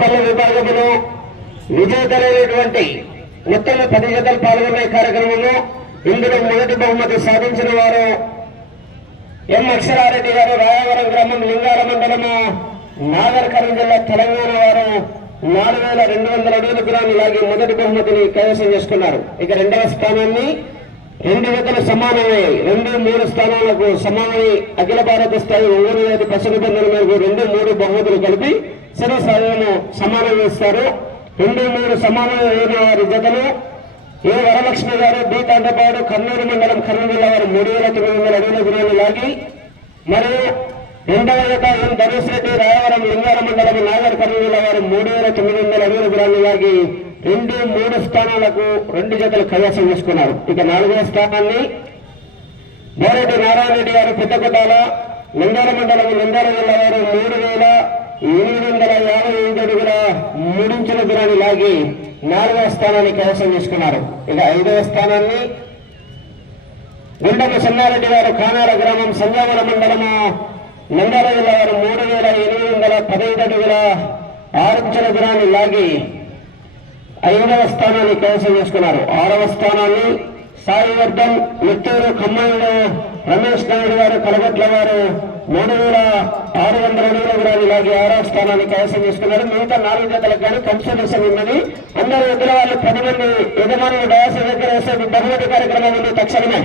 పల్లె విభాగంలో విజేతలైనటువంటి మొత్తం పది జతలు పాల్గొన్న కార్యక్రమంలో ఇందులో మొదటి బహుమతి సాధించిన వారు ఎం అక్షరారెడ్డి గారు రాయవరం గ్రామం లింగాల మండలము నాగర్కర్నూలు జిల్లా తెలంగాణ వారు నాలుగు వేల రెండు వందల అడుగుల దూరాన్ని లాగి మొదటి బహుమతిని కైవసం చేసుకున్నారు. ఇక రెండవ స్థానాన్ని రెండు జతలు సమానమై రెండు మూడు స్థానాలకు సమానమై అఖిల భారత స్థాయి ఒంగోలు జాతి బంధువుల మేరకు రెండు మూడు బహుమతులు కలిపి సరే స్థాయిలను సమానం చేస్తారు. రెండు మూడు సమానమైన వారి జతలు ఏ వరలక్ష్మి గారు బి తండ్రపాడు కర్నూలు మండలం కర్నూలు జిల్లా వారు మూడు వేల తొమ్మిది వందల అడుగుల దూరాన్ని లాగి మరియు రెండవ జత ఎం ధనుష్ రెడ్డి రాయవరం లింగాల మండలం నాగర్ కర్నూలు జిల్లా వారు మూడు వేల తొమ్మిది వందల అడుగుల దూరాన్ని లాగి రెండు మూడు స్థానాలకు రెండు జతలు కైవసం చేసుకున్నారు. ఇక నాలుగవ స్థానాన్ని బోరెడ్డి నారాయణ రెడ్డి గారు పెద్దకొట్టాల లింగాల మండలం లింగాల జిల్లా వారు మూడు వేల మూడించుల దూరాన్ని లాగి నాలుగవ స్థానాన్ని కైవసం చేసుకున్నారు. ఇక ఐదవ స్థానాన్ని గుండెపు సన్నారెడ్డి గారు కానాల గ్రామం సంజామల మండలము నంద్యాల జిల్లా వారు మూడు వేల ఎనిమిది వందల పదహైదు అడుగుల ఆరించుల దూరాన్ని లాగి ఐదవ స్థానాన్ని కైవసం చేసుకున్నారు. ఆరవ స్థానాన్ని సాయి వర్ధన్ మిత్తూరు ఖమ్మంలో రమేష్ నాయుడు గారు కలగట్ల వారు మూడు వేల ఆరు వందల అడుగుల ఇలాగే ఆరో ఆరవ స్థానాన్ని కైవసం చేసుకున్నారు. మిగతా నాలుగు జతలకు కానీ కన్సల్టేషన్ ఉందని అందరూ ఎదురు వాళ్ళు పది మంది యజమానులు డయాస దగ్గర వేసే బహుమతి కార్యక్రమం ఉంది తక్షణమే.